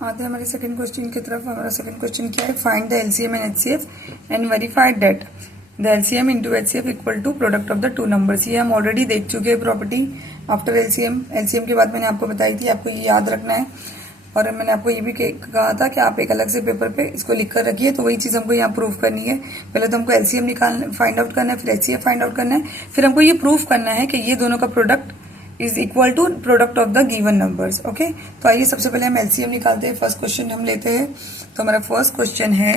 आते हैं हमारे सेकंड क्वेश्चन की तरफ। हमारा सेकंड क्वेश्चन क्या है, find the LCM and HCF and verified that the LCM into HCF equal to product of the two numbers. ये हम ऑलरेडी देख चुके हैं प्रॉपर्टी आफ्टर एलसीएम। एलसीएम के बाद मैंने आपको बताई थी, आपको ये याद रखना है। और मैंने आपको ये भी कहा था कि आप एक अलग से पेपर पे इसको लिख कर रखिए। तो वही चीज हमको यहाँ प्रूव करनी है। पहले तो हमको एलसीएम निकालना, फाइंड आउट करना है, फिर एचसीएफ फाइंड आउट करना है, फिर हमको ये प्रूव करना है कि ये दोनों का product is equal to product of the given numbers. Okay, तो आइए सबसे पहले हम एलसीएम निकालते हैं। फर्स्ट क्वेश्चन हम लेते हैं। तो हमारा फर्स्ट क्वेश्चन है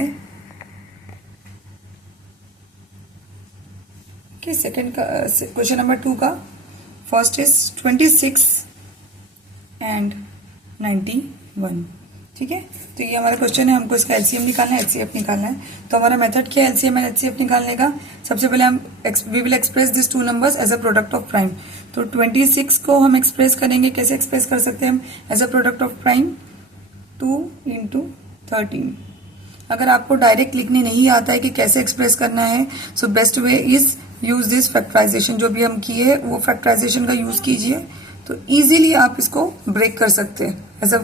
कि सेकंड का क्वेश्चन नंबर 2 का फर्स्ट इज 26 एंड 91। ठीक है, तो ये हमारा क्वेश्चन है। हमको इसका एलसीएम निकालना है, एचसीएफ निकालना है। तो हमारा मेथड क्या है एलसीएम एंड एचसीएफ निकालने का? सबसे पहले हम we will express this two numbers as a product of prime. तो 26 को हम एक्सप्रेस करेंगे, कैसे एक्सप्रेस कर सकते हैं हम as a product of prime? 2 into 13। अगर आपको डायरेक्ट लिखने नहीं आता है कि कैसे एक्सप्रेस करना है, so best way is use this factorization. जो भी हम किए है वो फैक्टराइजेशन का यूज कीजिए, तो इजीली आप इसको ब्रेक कर सकते हैं एज अ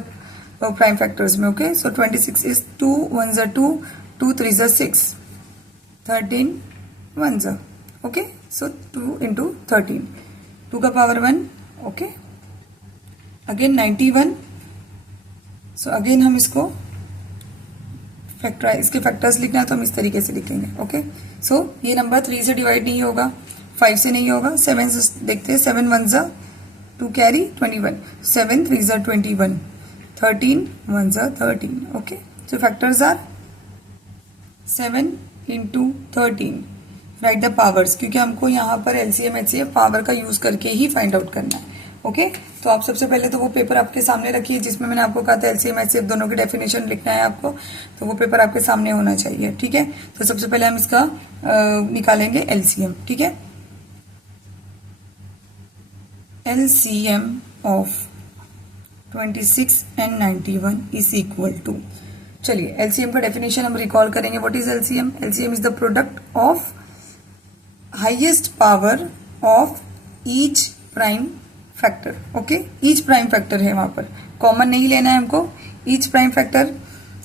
प्राइम फैक्टर्स में। ओके, सो 26 इज 2 1 ज़ा 2, 2 3 ज़ा 6, 13 1 ज़ा। ओके, सो 2 इंटू 13, 2 का power 1। Okay, again 91। So again हम इसको इसके फैक्टर्स लिखना है तो हम इस तरीके से लिखेंगे। ओके, सो ये नंबर 3 से डिवाइड नहीं होगा, 5 से नहीं होगा, 7 से देखते हैं। 7 1 ज़ा 2 कैरी 21, 7 3 ज़ा 21, 13 1 ज़ा 13। Okay, so factors are 7 into 13। Right the powers, क्योंकि हमको यहाँ पर एलसीएम एचसीएफ पावर का यूज करके ही फाइंड आउट करना है। ओके, तो आप सबसे पहले तो वो पेपर आपके सामने रखिए जिसमें मैंने आपको कहा था एलसीएम एचसीएफ दोनों की डेफिनेशन लिखना है आपको। तो वो पेपर आपके सामने होना चाहिए। ठीक है, तो सबसे पहले हम इसका निकालेंगे एलसीएम। ठीक है, LCM of 26 and 91 is equal to, चलिए एलसीएम का डेफिनेशन हम रिकॉल करेंगे। What is LCM? LCM is the product of highest power of each prime factor. Okay, each prime factor है, वहां पर कॉमन नहीं लेना है हमको। ईच प्राइम फैक्टर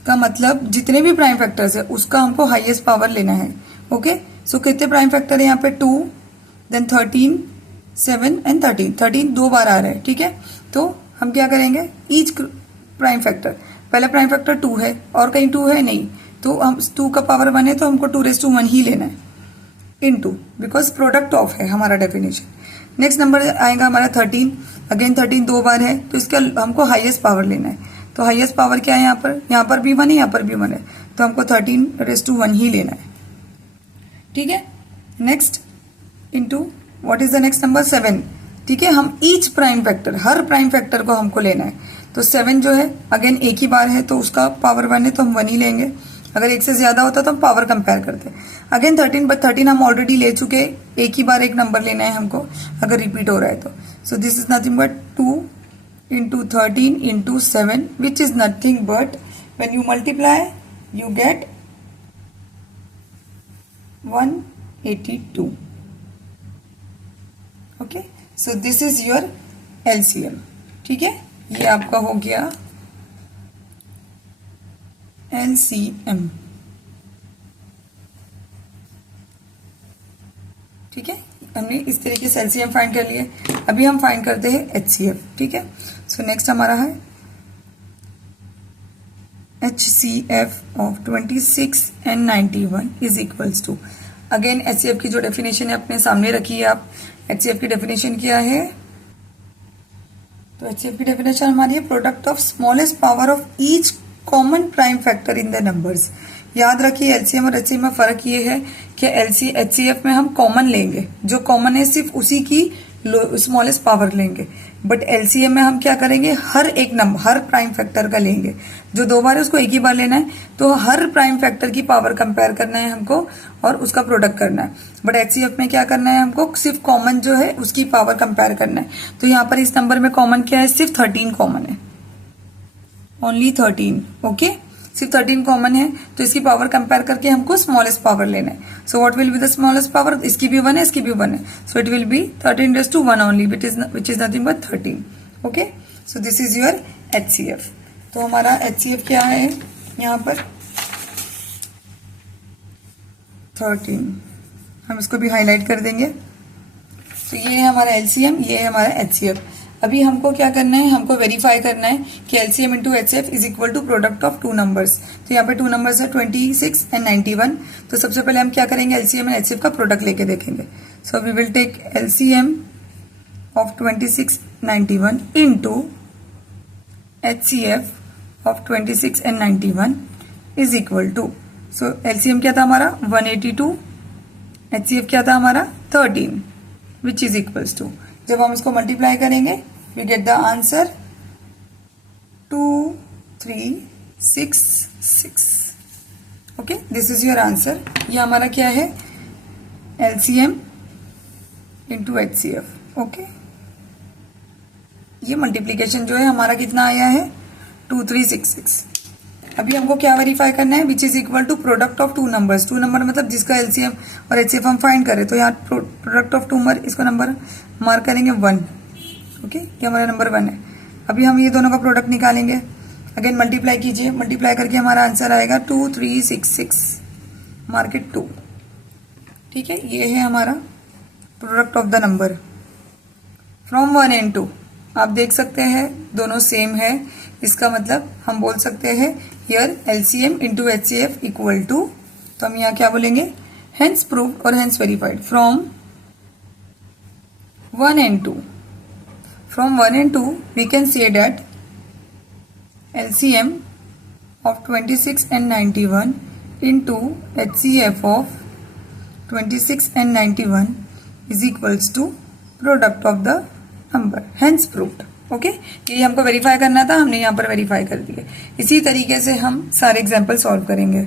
का मतलब जितने भी प्राइम फैक्टर्स है उसका हमको हाईएस्ट पावर लेना है। ओके, सो कितने प्राइम फैक्टर है यहाँ पे? 2, देन 13, 7 एंड 13। 13 2 बार आ रहा है। ठीक है, तो हम क्या करेंगे, ईच प्राइम फैक्टर, पहला प्राइम फैक्टर 2 है और कहीं 2 है नहीं, तो हम 2 का पावर 1 है तो हमको 2⁻1 ही लेना है, इनटू, बिकॉज प्रोडक्ट ऑफ है हमारा डेफिनेशन। नेक्स्ट नंबर आएगा हमारा 13। अगेन 13 2 बार है तो इसका हमको हाईएस्ट पावर लेना है। तो हाईएस्ट पावर क्या है यहाँ पर भी 1 है, यहाँ पर भी 1 है, तो हमको 13⁻1 ही लेना है। ठीक है, next into what is the next number? 7। ठीक है, हम ईच प्राइम फैक्टर, हर प्राइम फैक्टर को हमको लेना है। तो 7 जो है अगेन एक ही बार है तो उसका पावर 1 है तो हम 1 ही लेंगे। अगर एक से ज्यादा होता तो हम पावर कंपेयर करते हैं। अगेन 13, बट 13 हम ऑलरेडी ले चुके, एक ही बार एक नंबर लेना है हमको अगर रिपीट हो रहा है तो। So this is nothing but 2 into 13 into 7, which is nothing but when you multiply you get 182। Okay, so this is your LCM. ठीक है, ये आपका हो गया एलसीएम। ठीक है, हमने इस तरीके से एलसीएम फाइंड कर लिए। अभी हम फाइंड करते हैं एचसीएफ। ठीक है, सो नेक्स्ट हमारा है HCF of 26 and 91 is equals to, again HCF की जो डेफिनेशन है अपने सामने रखिए आप। एचसीएफ की डेफिनेशन क्या है? तो एचसीएफ की डेफिनेशन हमारी है product of smallest power of each common prime factor in the numbers. याद रखिए एलसीएम और एचसीएफ में फर्क ये है कि एचसीएफ में हम कॉमन लेंगे, जो कॉमन है सिर्फ उसी की स्मॉलेस्ट पावर लेंगे, बट एलसीएम में हम क्या करेंगे, हर एक नंबर, हर प्राइम फैक्टर का लेंगे। जो 2 बार है उसको एक ही बार लेना है, तो हर प्राइम फैक्टर की पावर कंपेयर करना है हमको और उसका प्रोडक्ट करना है। बट एचसीएफ में क्या करना है हमको, सिर्फ कॉमन जो है उसकी पावर कंपेयर करना है। तो यहाँ पर इस नंबर में कॉमन क्या है? सिर्फ 13 कॉमन है, ओनली 13। ओके, सिर्फ 13 कॉमन है तो इसकी पावर कंपेयर करके हमको स्मॉलेस्ट पावर लेना है। So what will be the smallest power? इसकी भी 1 है, इसकी भी 1 है, so it will be 13⁻1 only, which is nothing but 13। Okay, so this is your HCF. तो हमारा HCF क्या है यहाँ पर 13, हम इसको भी हाईलाइट कर देंगे। तो ये है हमारा LCM, ये है हमारा HCF। अभी हमको क्या करना है, हमको वेरीफाई करना है कि LCM into HCF is equal to product of two numbers. तो यहाँ पे टू नंबर्स है 26 एंड 91। तो सबसे पहले हम क्या करेंगे, LCM एंड HCF का प्रोडक्ट लेके देखेंगे। So we will take LCM of 26 91 into HCF of 26 and 91 is equal to, so LCM क्या था हमारा 182, HCF क्या था हमारा 13, विच इज इक्वल्स टू, जब हम इसको मल्टीप्लाई करेंगे we get the answer 2366। Okay, this is your answer. ये हमारा क्या है LCM इंटू HCF। ओके, ये मल्टीप्लीकेशन जो है हमारा कितना आया है 2366। अभी हमको क्या वेरीफाई करना है, which is equal to product of two numbers. Two number मतलब जिसका LCM और HCF हम फाइंड करें। तो यहाँ प्रोडक्ट ऑफ टू नंबर, इसको नंबर मार्क करेंगे 1। ओके, ये हमारा नंबर 1 है। अभी हम ये दोनों का प्रोडक्ट निकालेंगे। अगेन मल्टीप्लाई कीजिए, मल्टीप्लाई करके हमारा आंसर आएगा 2366, मार्केट 2। ठीक है, ये है हमारा product of the number from 1 and 2। आप देख सकते हैं दोनों सेम है, इसका मतलब हम बोल सकते हैं here LCM into HCF equal to, तो हम यहाँ क्या बोलेंगे, हेंस प्रूव्ड और hence verified from 1 and 2. From 1 and 2 we can say that LCM of 26 and 91 into HCF of 26 and 91 is equals to product of the number, hence proved. Okay, ये हमको verify करना था, हमने यहाँ पर वेरीफाई कर दिया। इसी तरीके से हम सारे एग्जाम्पल सॉल्व करेंगे।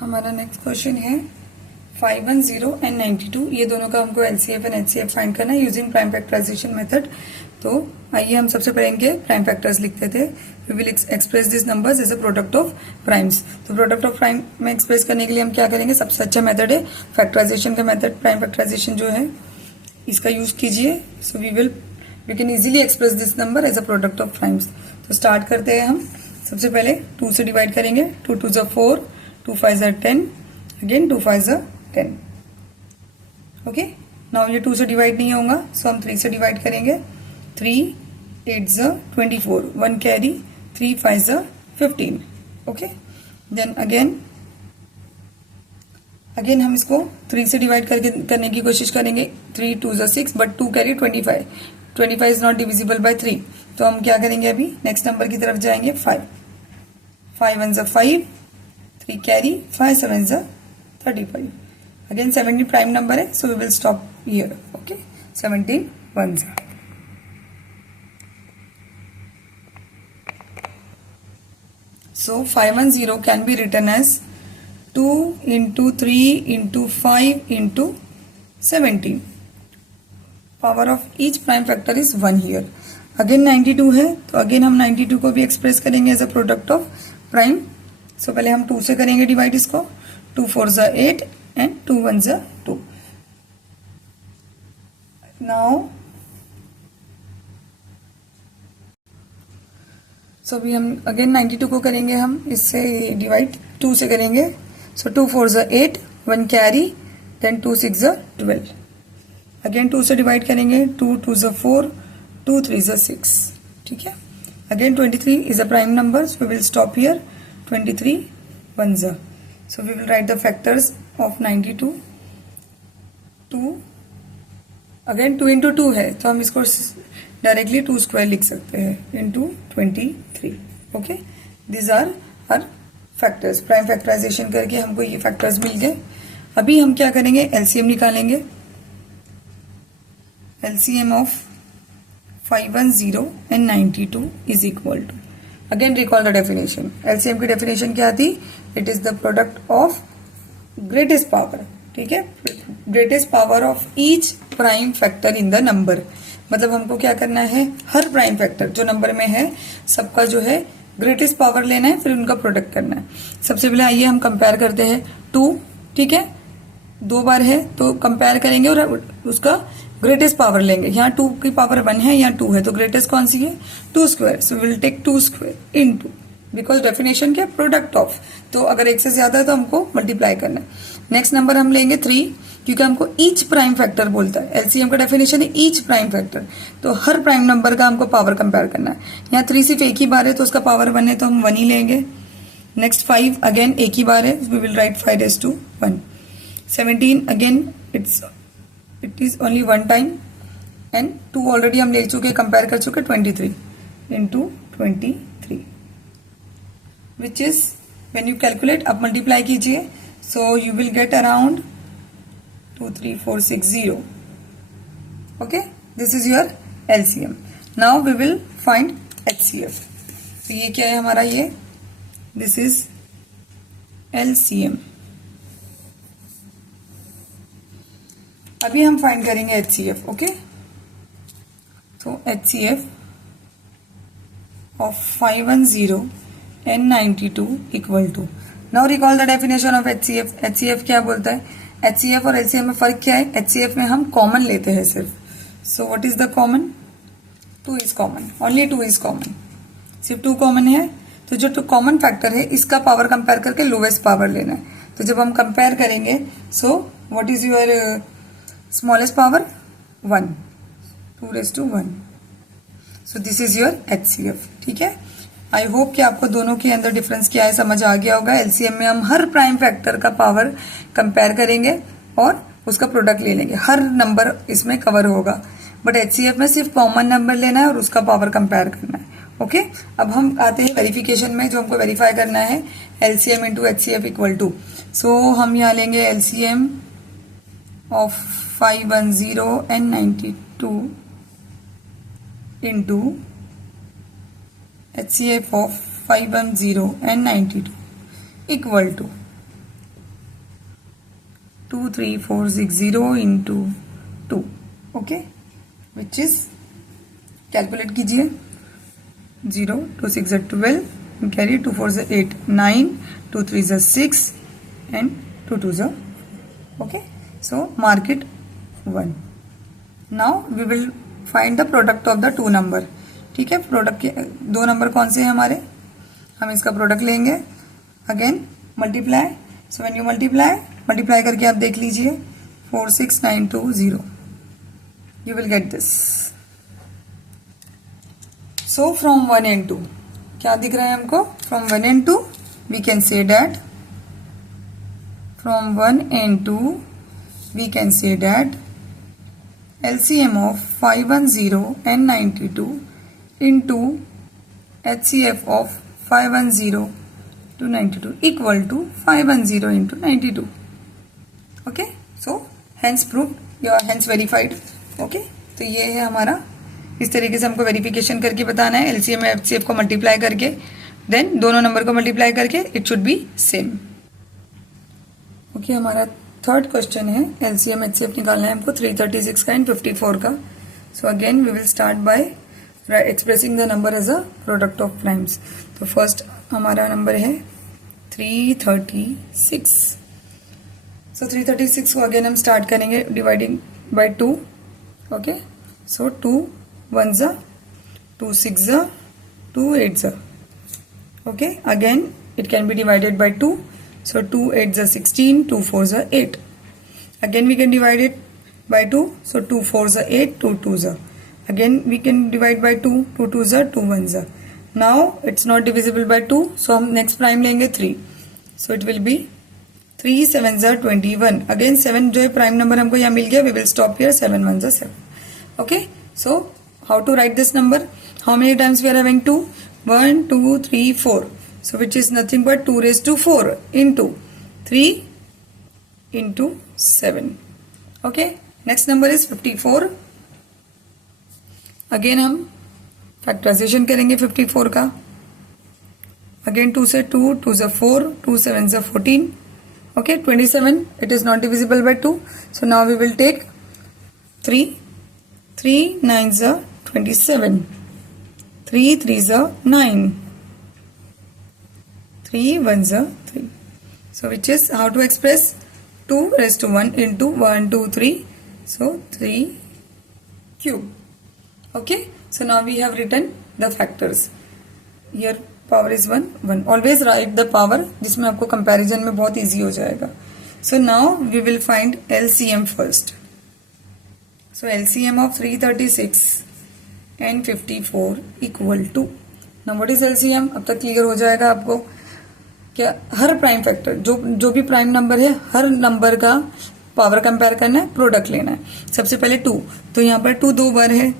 हमारा नेक्स्ट क्वेश्चन है 510 एंड 92। ये दोनों का हमको LCF एंड HCF फाइंड करना है यूजिंग प्राइम फैक्टराइजेशन मेथड। तो आइए हम सबसे पहले इनके प्राइम फैक्टर्स लिखते थे। We will express this numbers as a product of primes. तो प्रोडक्ट ऑफ प्राइम में एक्सप्रेस करने के लिए हम क्या करेंगे, सबसे अच्छा मेथड है फैक्टराइजेशन का मेथड। प्राइम फैक्टराइजेशन जो है इसका यूज कीजिए। So we can easily express this number as a product of primes. तो स्टार्ट करते हैं हम। सबसे पहले 2 से डिवाइड करेंगे। 2 2 ज़ा 4, 2 5 ज़ा 10, अगेन 2 5 ज़ा 10। ओके, नाउ ये 2 से डिवाइड नहीं होगा, सो हम 3 से डिवाइड करेंगे। 3 8 ज़ा 24, 1 कैरी, 3 5 ज़ा 15। ओके, देन अगेन हम इसको 3 से डिवाइड करने की कोशिश करेंगे। 3 2 ज़ा 6, but 2 carry 25, 25 is not divisible by 3। तो हम क्या करेंगे, अभी नेक्स्ट नंबर की तरफ जाएंगे। 5 5 1 ज़ा 5, 3 कैरी, 5 7 ज़ा 35। अगेन 17 प्राइम नंबर है, so we will stop here. Okay, 17 1 ज़ा। So 510 can be written as 2 into 3 into 5 into 17. Power of each prime factor is 1 here. Again 92 है, तो अगेन हम 92 को भी एक्सप्रेस करेंगे as a product of prime. So पहले हम 2 से करेंगे डिवाइड इसको। 2 4 ज़ा 8 एंड 2 1 ज़ा 2। नाउ सो अभी हम अगेन 92 को करेंगे हम इससे डिवाइड। 2 से करेंगे, सो 2 4 ज़ा 8, 1 कैरी, देन 2 6 ज़ा 12। अगेन 2 से डिवाइड करेंगे। 2 2 ज़ा 4, 2 3 ज़ा 6। ठीक है, again 23 is a prime number, so we will stop here. 23 1 ज़ा। So we will write the factors of 92। 2 again 2 into 2 है, तो हम इसको डायरेक्टली 2 स्क्वायर लिख सकते हैं into 23। Okay, this are are factors. Prime factorization करके हमको ये फैक्टर्स मिल गए। अभी हम क्या करेंगे, LCM निकालेंगे। LCM of 510 and 92 is equal to, again recall the definition. LCM की डेफिनेशन क्या थी, it is the product of greatest power. ठीक है, greatest power of each prime factor in the number. मतलब हमको क्या करना है, हर प्राइम फैक्टर जो नंबर में है सबका जो है ग्रेटेस्ट पावर लेना है, फिर उनका प्रोडक्ट करना है। सबसे पहले आइए हम कंपेयर करते हैं। 2, ठीक है, 2 बार है तो कंपेयर करेंगे और उसका ग्रेटेस्ट पावर लेंगे, यहाँ 2 की पावर 1 है, यहाँ 2 है, तो ग्रेटेस्ट कौन सी है 2 square, so will take 2 square into, because definition क्या प्रोडक्ट ऑफ, तो अगर एक से ज्यादा है तो हमको मल्टीप्लाई करना है। नेक्स्ट नंबर हम लेंगे 3, क्योंकि हमको ईच प्राइम फैक्टर बोलता है, एलसीएम का डेफिनेशन है ईच प्राइम फैक्टर, तो हर प्राइम नंबर का हमको पावर कंपेयर करना है। यहाँ 3 सिर्फ एक ही बार है तो उसका पावर 1 है तो हम 1 ही लेंगे। नेक्स्ट 5 अगेन एक ही बार है, we will write 5 raised to 1। 17 again it is only 1 time, and 2 already हम ले चुके, कंपेयर कर चुके, 23 इंटू 23, which is when you calculate, अब मल्टीप्लाई कीजिए, so you will get around 23460। Okay, this is your LCM. Now we will find HCF. तो ये क्या है हमारा, ये दिस इज एलसीएम। अभी हम फाइंड करेंगे एचसीएफ। ओके, तो HCF of 510 N92 equal to, now recall the definition of HCF. HCF क्या बोलता है, एचसीएफ और एलसीएम में फर्क क्या है, एचसीएफ में हम कॉमन लेते हैं सिर्फ, so what is the common, 2 is common, only 2 is common, सिर्फ 2 कॉमन है, तो जो 2 कॉमन फैक्टर है इसका पावर कंपेयर करके लोवेस्ट पावर लेना है। तो जब हम कंपेयर करेंगे, so what is your smallest power 1, 2 raised to 1, so this is your HCF. ठीक है, आई होप कि आपको दोनों के अंदर डिफरेंस क्या है समझ आ गया होगा। एलसीएम में हम हर प्राइम फैक्टर का पावर कंपेयर करेंगे और उसका प्रोडक्ट ले लेंगे, हर नंबर इसमें कवर होगा, बट एचसीएफ में सिर्फ कॉमन नंबर लेना है और उसका पावर कंपेयर करना है। ओके, अब हम आते हैं वेरिफिकेशन में, जो हमको वेरीफाई करना है LCM into HCF equal to, so हम यहाँ लेंगे एलसीएम ऑफ 510 N92 इंटू HCF of 510 N92 equal to 23460 into 2, okay, which is, calculate कीजिए, 0, 2 6 are 12, and carry 2 4 are 8, 9, 2 3 are 6, and 2 2 are 4, okay, so mark it 1. Now we will find the product of the 2 number. ठीक है, product के 2 number कौन से हैं हमारे, हम इसका प्रोडक्ट लेंगे, again multiply, so when you multiply करके आप देख लीजिए 46920, you will get this. So from 1 and 2 क्या दिख रहा है हमको, from 1 and 2 we can say that, from 1 and 2 we can say that LCM of 510 N92 into HCF of 510 to 92 equal to 510 into 92. Okay, so hence proved, you are hence verified. Okay, तो ये है हमारा, इस तरीके से हमको verification करके बताना है, LCM और HCF को मल्टीप्लाई करके, देन दोनों नंबर को मल्टीप्लाई करके it should be same. Okay, हमारा थर्ड क्वेश्चन है, LCM HCF निकालना है हमको 336 का एंड 54 का। So again we will start by expressing the number as a product of primes. तो फर्स्ट हमारा नंबर है 336, सो 336 को अगेन हम स्टार्ट करेंगे डिवाइडिंग बाय 2। ओके, सो 2 1 जा, 2 6 जा, 2 8 जा, okay, again it can be divided by 2, so 2 8 are 16, 2 4 are 8. Again we can divide it by 2, so 2 4 are 8, 2 2 are. Again we can divide by 2, 2 2 are 2 1 are. Now it's not divisible by 2, so हम next prime लेंगे 3, so it will be 3 7 are 21. Again 7 जो है prime number हमको यहाँ मिल गया, we will stop here, 7 1 are 7. Okay, so how to write this number? How many times we are having 2? 1 2 3 4. So which is nothing but 2 raised to 4 into 3 into 7. Okay, next number is 54. Again हम factorisation करेंगे 54 का, again 2 से 2, 2 से 4, 2 7 से 14. Okay, 27, it is not divisible by 2, so now we will take 3, 3 9 are 27, 3 3 are 9, 3 1 are 3. So which is, how to express, 2 raised to 1 into 1 2 3. So 3 cube. Okay, so now we have written the factors. Here power is 1, 1. Always write the power, जिसमें आपको comparison में बहुत easy हो जाएगा. So now we will find LCM first. So LCM of 336 and 54 equal to. Now what is LCM? अब तक clear हो जाएगा आपको. क्या हर प्राइम फैक्टर जो भी प्राइम नंबर है, हर नंबर का पावर कंपेयर करना है, प्रोडक्ट लेना है. सबसे पहले 2, तो यहाँ पर 2 दो बार है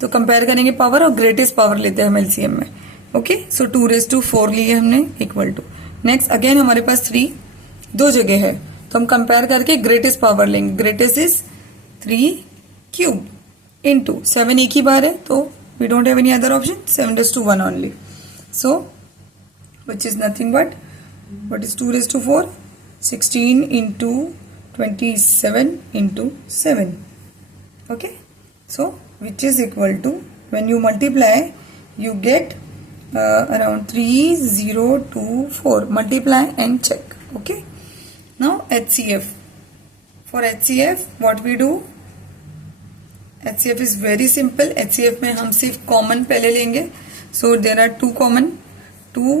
तो कंपेयर करेंगे पावर और ग्रेटेस्ट पावर लेते हैं हम एलसीएम में. ओके, सो 2⁴ लिए हमने इक्वल टू. नेक्स्ट अगेन हमारे पास 3 दो जगह है तो हम कंपेयर करके ग्रेटेस्ट पावर लेंगे. ग्रेटेस्ट इज 3³ इनटू 7 एक ही बार है तो we don't have any other option. 7⁴ only. So which is nothing but what is 2⁴? 16 into 27 into 7. Okay, so which is equal to, when you multiply you get around 3024. Multiply and check. Okay, now HCF. For HCF what we do? HCF is very simple. HCF में हम सिर्फ common पहले लेंगे. So there are 2 common, 2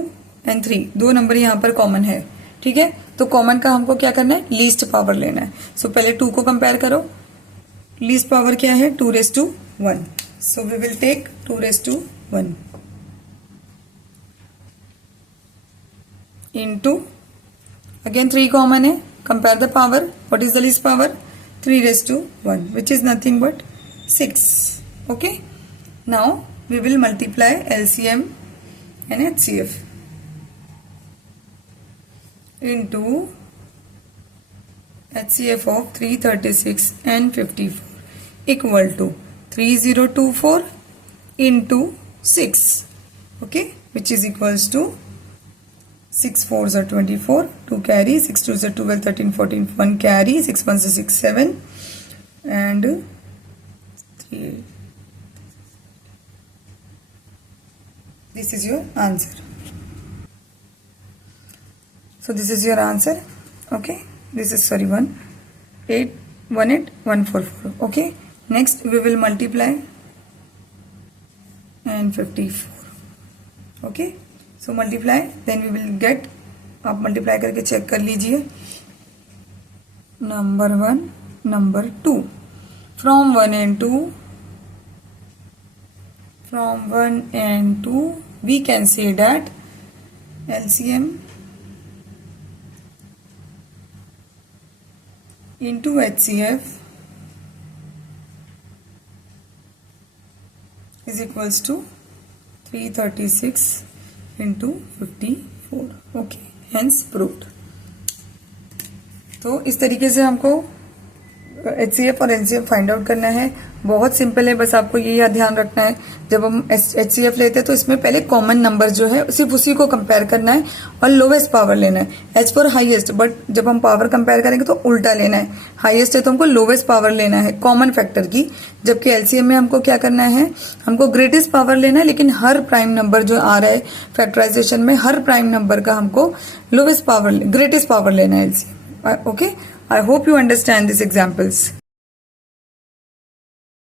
and 3. 2 number यहाँ पर common है. ठीक है, तो कॉमन का हमको क्या करना है? लीस्ट पावर लेना है. सो पहले 2 को कंपेयर करो. लीस्ट पावर क्या है? 2⁴. So we will take 2⁴ into again 3 common है. Compare the power. What is the least power? 3⁴, which is nothing but 6. Okay, now we will multiply LCM and HCF into HCF of 336 and 54 equal to 3024 into 6. Okay, which is equals to 6 4s are 24, 2 carry, 6 2s are 12, 13 14, 1 carry, 6 1s are 6 7 and 3. This is your answer. So this is your answer. Okay, this is 1818144. Okay, next we will multiply and 54. Okay, so multiply, then we will get, आप multiply करके check कर लीजिए. Number 1, number 2. From 1 and 2 we can say that LCM into HCF is equals to 336 into 54. Okay, hence proved. तो इस तरीके से हमको HCF और LCM फाइंड आउट करना है. बहुत सिंपल है, बस आपको ये ध्यान रखना है जब हम HCF लेते हैं तो इसमें पहले कॉमन नंबर जो है सिर्फ उसी को कंपेयर करना है और लोवेस्ट पावर लेना है. एज फॉर हाईएस्ट, बट जब हम पावर कंपेयर करेंगे तो उल्टा लेना है. हाईएस्ट है तो हमको लोवेस्ट पावर लेना है कॉमन फैक्टर की, जबकि LCM में हमको क्या करना है? हमको ग्रेटेस्ट पावर लेना है, लेकिन हर प्राइम नंबर जो आ रहा है फैक्टराइजेशन में, हर प्राइम नंबर का हमको लोवेस्ट पावर, ग्रेटेस्ट पावर लेना है LCM. Okay, I hope you understand these examples.